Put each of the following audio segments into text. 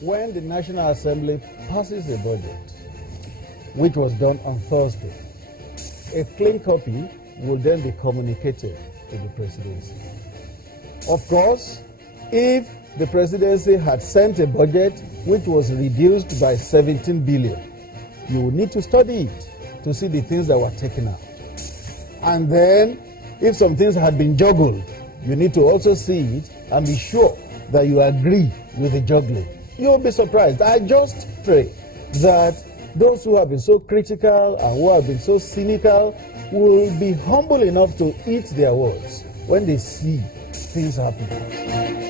when the National Assembly passes a budget, which was done on Thursday, a clean copy will then be communicated to the presidency. Of course, if the presidency had sent a budget which was reduced by 17 billion, you would need to study it to see the things that were taken out. And then, if some things had been juggled, you need to also see it and be sure that you agree with the juggling. You'll be surprised. I just pray that those who have been so critical and who have been so cynical will be humble enough to eat their words when they see things happening.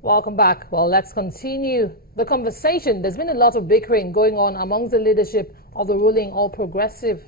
Welcome back. Well, let's continue the conversation. There's been a lot of bickering going on amongst the leadership of the ruling All Progressive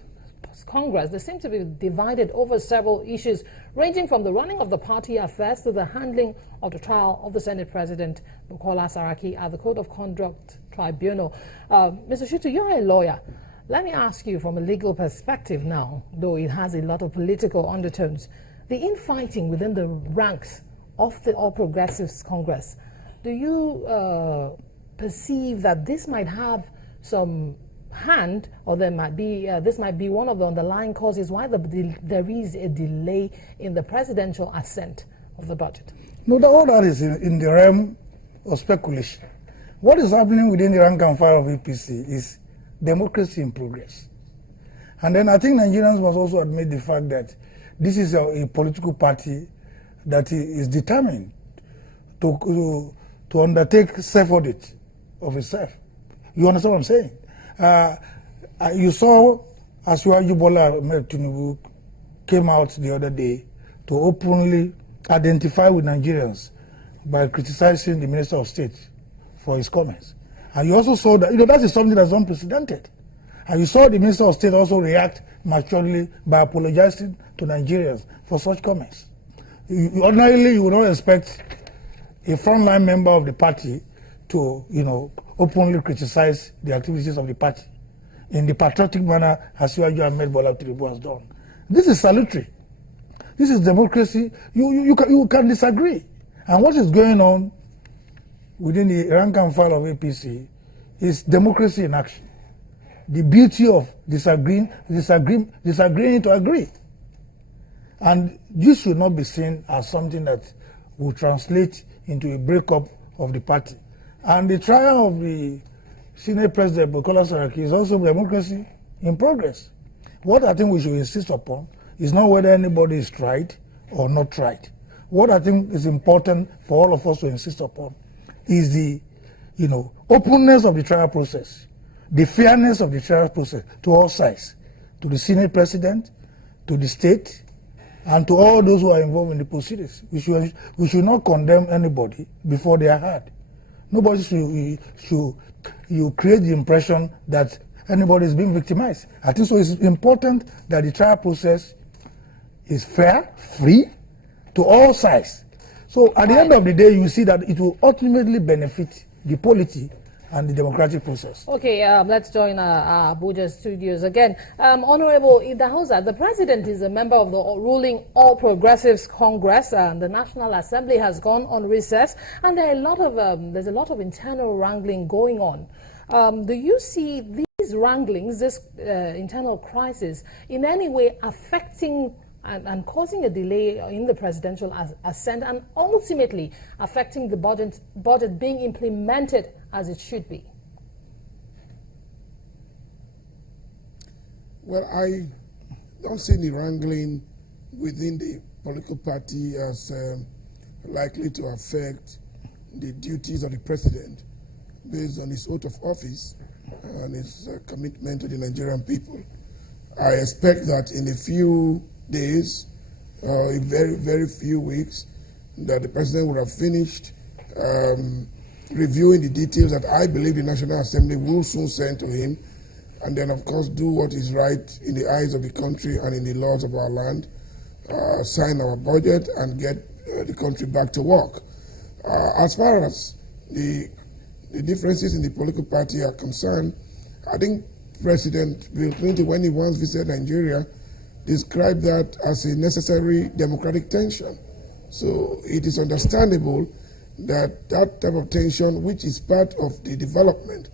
Congress. They seem to be divided over several issues, ranging from the running of the party affairs to the handling of the trial of the Senate President, Bukola Saraki, at the Code of Conduct Tribunal. Mr. Shutu, you're a lawyer. Let me ask you from a legal perspective now, though it has a lot of political undertones, the infighting within the ranks of the All Progressives Congress. Do you perceive that this might have some hand, or there might be this might be one of the underlying causes why there is a delay in the presidential assent of the budget? No, all that is in the realm of speculation. What is happening within the rank and file of APC is democracy in progress. And then I think Nigerians must also admit the fact that this is a political party that is determined to undertake self-audit of itself. You understand what I'm saying? You saw Asiwaju Bola Ahmed Tinubu came out the other day to openly identify with Nigerians by criticizing the Minister of State for his comments. And you also saw that, that is something that's unprecedented. And you saw the Minister of State also react maturely by apologizing to Nigerians for such comments. Ordinarily, you would not expect a frontline member of the party to, openly criticize the activities of the party in the patriotic manner Asiwaju Ahmed Bola Tinubu has done. This is salutary. This is democracy. You can disagree. And what is going on within the rank and file of APC is democracy in action. The beauty of disagreeing to agree. And this should not be seen as something that will translate into a breakup of the party. And the trial of the Senate President Bukola Saraki is also democracy in progress. What I think we should insist upon is not whether anybody is tried or not tried. What I think is important for all of us to insist upon is the, openness of the trial process, the fairness of the trial process to all sides, to the Senate President, to the state, and to all those who are involved in the proceedings. We should not condemn anybody before they are heard. Nobody should create the impression that anybody is being victimized. I think so it's important that the trial process is fair, free, to all sides. So at the end of the day, you see that it will ultimately benefit the polity and the democratic process. Okay, let's join our Abuja studios again. Honorable Idahosa, the president is a member of the ruling All Progressives Congress, and the National Assembly has gone on recess, and there's a lot of internal wrangling going on. Do you see these wranglings, this internal crisis, in any way affecting and causing a delay in the presidential assent, and ultimately affecting the budget being implemented as it should be? Well, I don't see any wrangling within the political party as likely to affect the duties of the president based on his oath of office and his commitment to the Nigerian people. I expect that in a few days, in very few weeks, that the president would have finished reviewing the details that I believe the National Assembly will soon send to him, and then of course do what is right in the eyes of the country and in the laws of our land, sign our budget and get the country back to work. As far as the differences in the political party are concerned, I think President Bill Clinton, when he once visited Nigeria, described that as a necessary democratic tension. So it is understandable that that type of tension, which is part of the development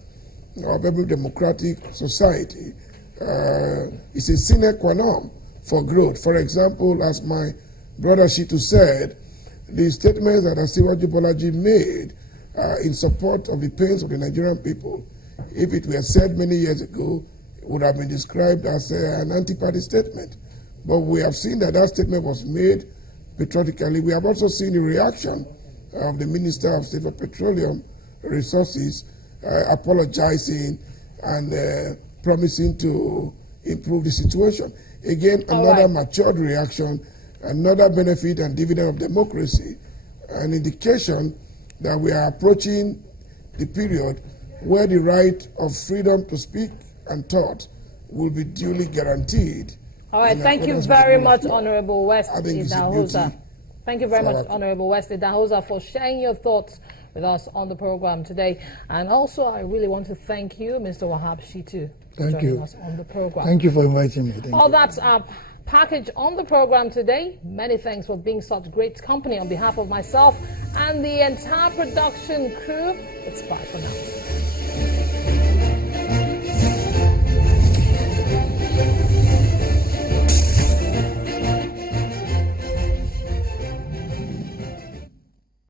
of every democratic society, is a sine qua non for growth. For example, as my brother Shitu said, the statements that Asiwaju Bolaji made in support of the pains of the Nigerian people, if it were said many years ago, it would have been described as an anti-party statement. But we have seen that that statement was made patriotically. We have also seen the reaction of the Minister of State for Petroleum Resources apologizing and promising to improve the situation. Again, another matured reaction, another benefit and dividend of democracy, an indication that we are approaching the period where the right of freedom to speak and thought will be duly guaranteed. All right, thank you very much, Honorable West Idahosa. Thank you very much, Honorable West Idahosa, for sharing your thoughts with us on the program today. And also, I really want to thank you, Mr. Wahab Shitu, for joining us on the program. Thank you for inviting me. All that's our package on the program today. Many thanks for being such great company on behalf of myself and the entire production crew. It's bye for now.